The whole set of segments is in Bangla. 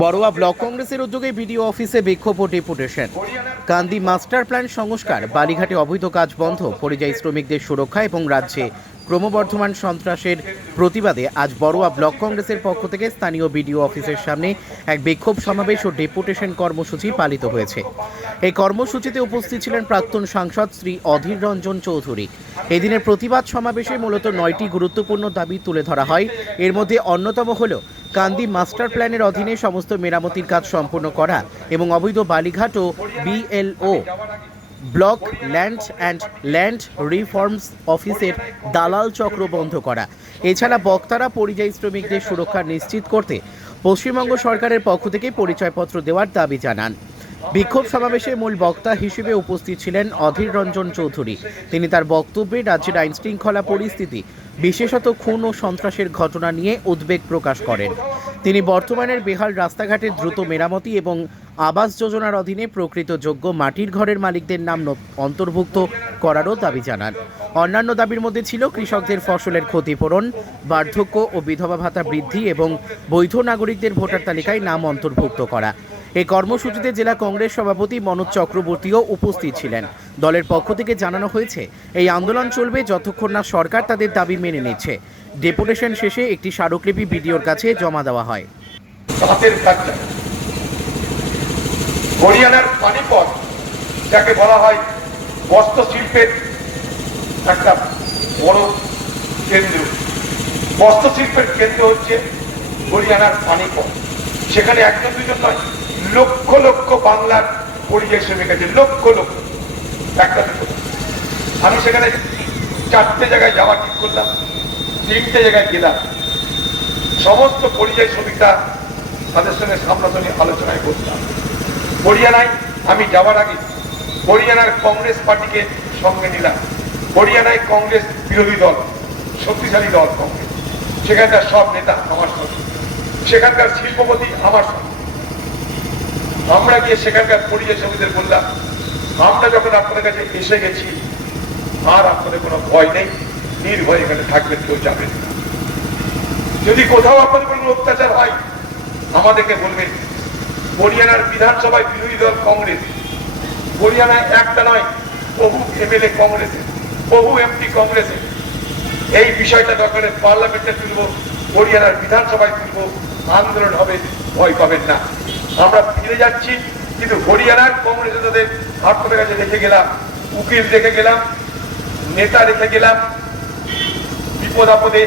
বড়োয়া ব্লক কংগ্রেসের উদ্যোগে বিডিও অফিসে বিক্ষোভ ও ডেপুটেশন। কান্দি মাস্টার প্ল্যান সংস্কার, বালিঘাটে অবৈধ কাজ বন্ধ, পরিযায়ী শ্রমিকদের সুরক্ষা এবং রাজ্যে ক্রমবর্ধমান সন্ত্রাসের প্রতিবাদে আজ বড়োয়া ব্লক কংগ্রেসের পক্ষ থেকে স্থানীয় বিডিও অফিসের সামনে এক বিক্ষোভ সমাবেশ ও ডেপুটেশন কর্মসূচি পালিত হয়েছে। এই কর্মসূচিতে উপস্থিত ছিলেন প্রাক্তন সাংসদ শ্রী অধীর রঞ্জন চৌধুরী। এদিনের প্রতিবাদ সমাবেশে মূলত নয়টি গুরুত্বপূর্ণ দাবি তুলে ধরা হয়। এর মধ্যে অন্যতম হল কান্দি মাস্টার প্ল্যানের অধীনে সমস্ত মেরামতির কাজ সম্পন্ন করা এবং অবৈধ বালিঘাট ও BLO block land and land reforms অফিসের দালাল চক্র বন্ধ করা। এছাড়া বক্তারা পরিযায়ী শ্রমিকদের সুরক্ষা নিশ্চিত করতে পশ্চিমবঙ্গ সরকারের পক্ষ থেকে পরিচয়পত্র দেওয়ার দাবি জানান। বিক্ষোভ সমাবেশে মূল বক্তা হিসেবে উপস্থিত ছিলেন অধীর রঞ্জন চৌধুরী। তিনি তার বক্তব্যে রাজ্যের আইন শৃঙ্খলা পরিস্থিতি, বিশেষত খুন ও সন্ত্রাসের ঘটনা নিয়ে উদ্বেগ প্রকাশ করেন। তিনি বর্তমানের বেহাল রাস্তাঘাটের দ্রুত মেরামতি এবং আবাস যোজনার অধীনে প্রকৃত যোগ্য মাটির ঘরের মালিকদের নাম অন্তর্ভুক্ত করারও দাবি জানান। অন্যান্য দাবির মধ্যে ছিল কৃষকদের ফসলের ক্ষতিপূরণ, বার্ধক্য ও বিধবা ভাতা বৃদ্ধি এবং বৈধ নাগরিকদের ভোটার তালিকায় নাম অন্তর্ভুক্ত করা। এই কর্মসূচিতে জেলা কংগ্রেস সভাপতি মনোজ চক্রবর্তীও উপস্থিত ছিলেন। দলের পক্ষ থেকে জানানো হয়েছে, এই আন্দোলন চলবে যতক্ষণ না সরকার তাদের দাবি মেনে নিচ্ছে। ডেপুটেশন শেষে একটি স্মারকলিপি বিডিওর কাছে জমা দেওয়া হয়। হরিয়ানার পানিপথ, যাকে বলা হয় বস্ত্র শিল্পের একটা বড় কেন্দ্র। বস্ত্র শিল্পের কেন্দ্র হচ্ছে হরিয়ানার পানিপথ। সেখানে একজন দুজন নয় লক্ষ লক্ষ বাংলার পরিযায়ী শ্রমিক আছে লক্ষ লক্ষ, একটা আমি সেখানে চারটে জায়গায় যাওয়া ঠিক করলাম, তিনটে জায়গায় গেলাম। সমস্ত পরিযায়ী শ্রমিকরা তাদের সঙ্গে সামনাসামনি আলোচনায় করতাম হরিয়ানায় আমি যাওয়ার আগে হরিয়ানার কংগ্রেস পার্টিকে সঙ্গে নিলাম। হরিয়ানায় কংগ্রেস বিরোধী দল, শক্তিশালী দল কংগ্রেস। সেখানকার সব নেতা আমার সঙ্গে। সেখানকার শিল্পপতি আমার সঙ্গে। আমরা গিয়ে সেখানকার পরিযায়ী শ্রমিকদের বললাম, আমরা যখন আপনাদের কাছে এসে গেছি, আর আপনাদের কোনো ভয় নেই, নির্ভয় এখানে থাকবেন, কেউ যাবেন যদি কোথাও আপনাদের কোনো অত্যাচার হয়, আমাদেরকে বলবেন, হরিয়ানার বিধানসভায় বিরোধী দল কংগ্রেস, হরিয়ানায় একটা নয়, বহু এমএলএ কংগ্রেসের বহু এমপি কংগ্রেসের এই বিষয়টা দরকারে পার্লামেন্টে তুলব, হরিয়ানার বিধানসভায় তুলব, আন্দোলন হবে, ভয় পাবেন না। আমরা ফিরে যাচ্ছি, কিন্তু হরিয়ানার কংগ্রেস নেতাদের আপনাদের কাছে রেখে গেলাম, উকিল রেখে গেলাম, নেতা রেখে গেলাম, বিপদ আপদে,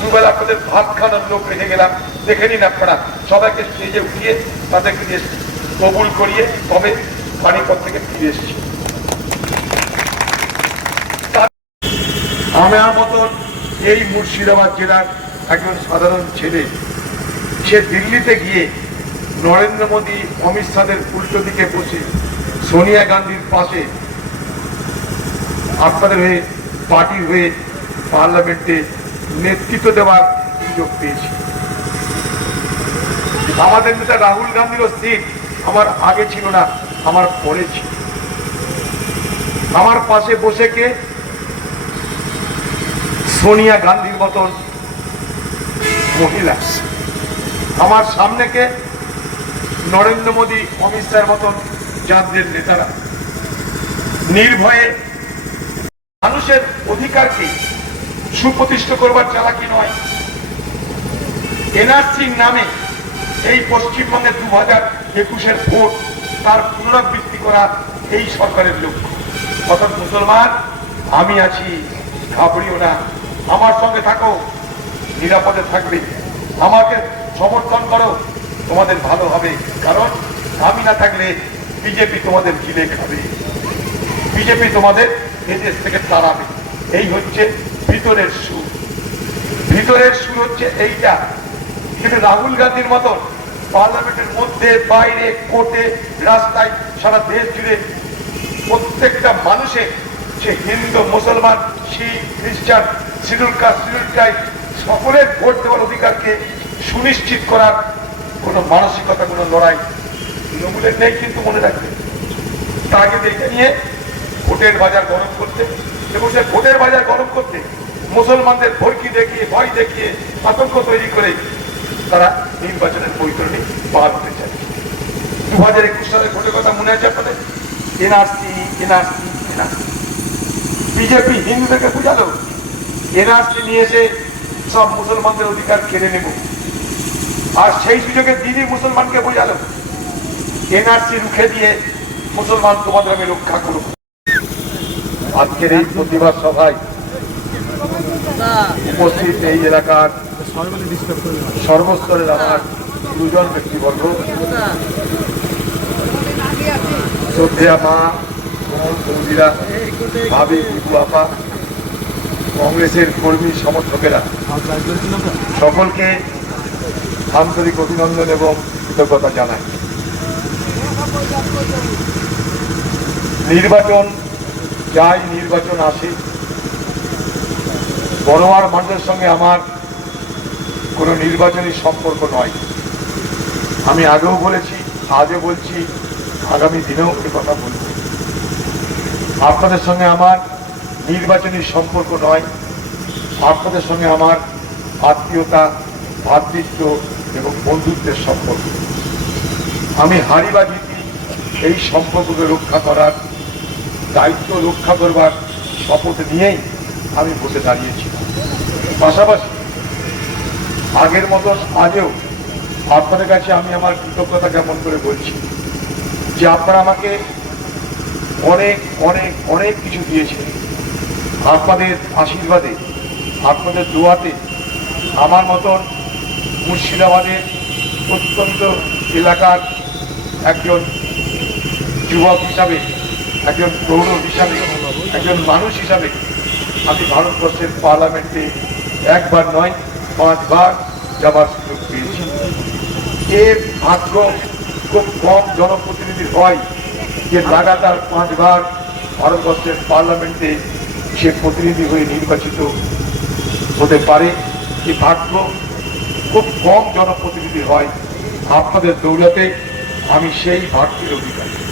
দুবেলা আপনাদের ভাত খাওয়ানোর লোক রেখে গেলাম। দেখে নিন আপনারা, সবাইকে স্টেজে উঠিয়ে তাদেরকে কবুল করিয়ে তবে পানিপথ থেকে ফিরে এসেছি। আমার মতন এই মুর্শিদাবাদ জেলার একজন সাধারণ ছেলে, সে দিল্লিতে গিয়ে নরেন্দ্র মোদী, অমিত শাহের উল্টো দিকে বসে সোনিয়া গান্ধীর পাশে আপনাদের হয়ে পার্টির হয়ে পার্লামেন্টে নেতৃত্ব দেওয়ার সুযোগ পেয়েছি। আমাদের নেতা রাহুল গান্ধীরও সিট আমার আগে ছিল না, আমার পরে ছিল। আমার পাশে বসে কে? সোনিয়া গান্ধীর মতন মহিলা। আমার সামনে কে? নরেন্দ্র মোদী অমিত শাহের মতন জাতীয় নেতারা। নির্ভয়ে মানুষের অধিকারকে সুপ্রতিষ্ঠ করবার চালাকি নয়? এনআরসির নামে এই পশ্চিমবঙ্গের দু হাজার একুশের ভোট তার পুনরাবৃত্তি করা এই সরকারের লক্ষ্য। অর্থাৎ মুসলমান, আমি আছি, ঘাবড়িও না। আমার সঙ্গে থাকো, নিরাপদে থাকবে। আমাকে সমর্থন করো তোমাদের ভালো হবে, কারণ আমি না থাকলে বিজেপি তোমাদের গিলে খাবে। বিজেপি তোমাদের এদেশ থেকে তাড়াবে। এই হচ্ছে ভিতরের সুর। ভিতরের সুর হচ্ছে এইটা। কিন্তু রাহুল গান্ধীর মতন পার্লামেন্টের মধ্যে, বাইরে, কোর্টে, রাস্তায় সারা দেশ জুড়ে প্রত্যেকটা মানুষের সে হিন্দু, মুসলমান, শিখ, খ্রিস্টান শিডিউল ট্রাইব সকলের ভোট দেওয়ার অধিকারকে সুনিশ্চিত করার কোনো মানসিকতা, কোনো লড়াই তৃণমূলের নেই কিন্তু মনে রাখবে। তাকে দেখে নিয়ে ভোটের বাজার গরম করতে এবং সে ভোটের বাজার গরম করতে মুসলমানদের ভরকি দেখিয়ে, ভয় দেখিয়ে আতঙ্ক তৈরি করে তারা নির্বাচনের বৈতরণী পার হতে চায়। দু হাজার একুশ সালের ভোটের কথা মনে আছে আপনাদের? NRC NRC NRC. বিজেপি হিন্দুদেরকে বুঝালো, এনআরসি নিয়ে এসে সব মুসলমানদের অধিকার কেড়ে নেব। আর সেই সুযোগে দিদি মুসলমানকে বোঝালো এনআরসি রুখে দিয়ে মুসলমান তোমাদের আমি রক্ষা করব। আজকের এই প্রতিবাদ সভায় উপস্থিত এই এলাকার সর্বস্তরের আমার দুজন ব্যক্তিবর্গ, শ্রদ্ধেয়া মা সৌদিরা ভাবি বিপু আপা, কংগ্রেসের কর্মী সমর্থকেরা, সকলকে আন্তরিক অভিনন্দন এবং কৃতজ্ঞতা জানাই। নির্বাচন, যাই নির্বাচন আসে বড়োয়ার মানুষের সঙ্গে আমার কোনো নির্বাচনী সম্পর্ক নয়। আমি আগেও বলেছি, আজও বলছি, আগামী দিনেও এ কথা বলছি আপনাদের সঙ্গে আমার নির্বাচনী সম্পর্ক নয়। আপনাদের সঙ্গে আমার আত্মীয়তা ভ্রাতৃত্ব এবং বন্ধুত্বের সম্পর্ক। আমি হারি বা জিতি এই সম্পর্ককে রক্ষা করার, দায়িত্ব রক্ষা করবার শপথ নিয়েই আমি ভোটে দাঁড়িয়েছি পাশাপাশি আগের মতন আজও আপনাদের কাছে আমি আমার কৃতজ্ঞতা জ্ঞাপন করে বলছি যে আপনারা আমাকে অনেক অনেক অনেক কিছু দিয়েছেন। আপনাদের আশীর্বাদে, আপনাদের দোয়াতে আমার মতন মুর্শিদাবাদের প্রত্যন্ত এলাকার একজন যুবক হিসাবে, একজন প্রৌঢ় হিসাবে, একজন মানুষ হিসাবে আমি ভারতবর্ষের পার্লামেন্টে একবার নয়, পাঁচবার যাবার সুযোগ পেয়েছি। এর ভাগ্য খুব কম জনপ্রতিনিধি হয় যে লাগাতার পাঁচবার ভারতবর্ষের পার্লামেন্টে সে প্রতিনিধি হয়ে নির্বাচিত হতে পারে। এই ভাগ্য খুব কম জনপ্রতিনিধি হয় আপনাদের দৌলতে আমি সেই ভাগ্যের অধিকারী।